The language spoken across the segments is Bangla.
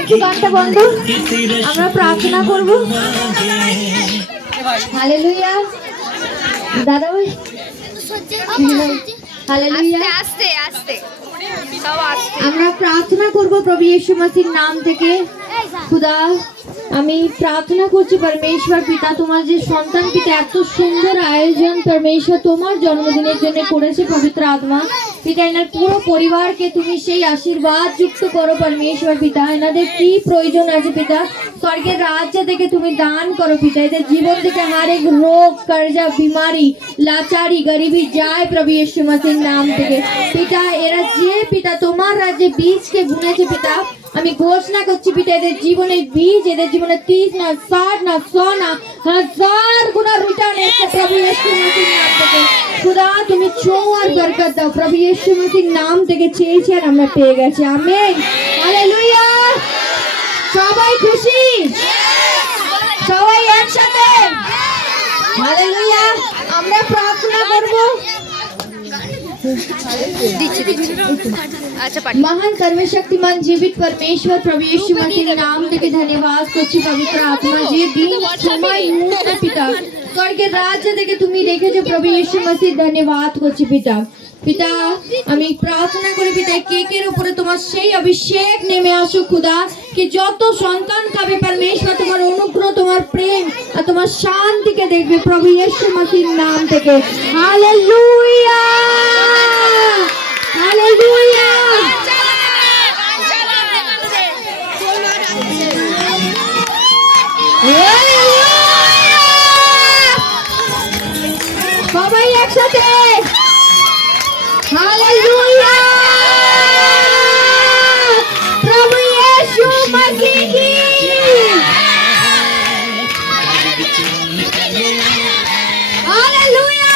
একটু গানটা বন্ধ, আমরা প্রার্থনা করব। হালেলুয়া দাদা ভাই, হালেলুয়া। আস্তে আস্তে আমরা প্রার্থনা করব প্রভু यीशु मसीह নাম থেকে। খুদা, আমি প্রার্থনা করছি পরমেশ্বর পিতা, তোমার যে সন্তান পিতা এত সুন্দর আয়োজন পরমেশ্বর তোমার জন্মদিনের জন্য করেছে পবিত্র আত্মা পিতা, এনার পুরো পরিবারকে তুমি সেই আশীর্বাদ যুক্ত করো পরমেশ্বর পিতা। এনাদের কি প্রয়োজন আছে পিতা, স্বর্গের রাজ্য থেকে তুমি দান করো পিতা। এদের জীবন থেকে हर एक রোগ, कर्जा, बीमारी, लाचारी, गरीबी যায় প্রভু यीशु मसीह নাম থেকে পিতা। এরা যে পিতা তোমার রাজ্যে বীজকে বুনেছে পিতা, আমি ঘোষণা করছি পিতা এদের জীবনে বীজ, এদের জীবনে 30 না 60 না 100 না 1000 গুণা রিটার্ন এসে প্রভু यीशु मसीह নাম থেকে। खुदा তুমি ছো আর বরকত দাও প্রভু यीशु मसीह নাম থেকে, চেয়েছি আর আমরা পেয়ে গেছি। Amen, hallelujah. সবাই খুশি, সবাই একসাথে হালেলুয়া। আমরা প্রার্থনা করব। महान सर्वशक्तिमान जीवित परमेश्वर प्रभु यीशु मसीह नाम থেকে ধন্যবাদ করছি পবিত্র আত্মা, যে দিন সময় মুহূর্ত পিতা স্বর্গের রাজ্য থেকে তুমি রেখেছো প্রভু यीशु मसीह, ধন্যবাদ করছি পিতা। পিতা আমি প্রার্থনা করি পিতা কেকের উপরে তোমার সেই অভিষেক নেমে আসুক খুদা, কি যত সন্তান খাবে পরমেশ্বর তোমার অনুগ্রহ, তোমার প্রেম আর তোমার শান্তিকে দেখবে প্রভু यीशु मसीह নাম থেকে। Hallelujah, hallelujah. সবাই একসাথে হালেলুয়া। প্রভু यीशु मसीह की हालेलुया।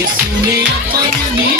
यीशु ने अपनी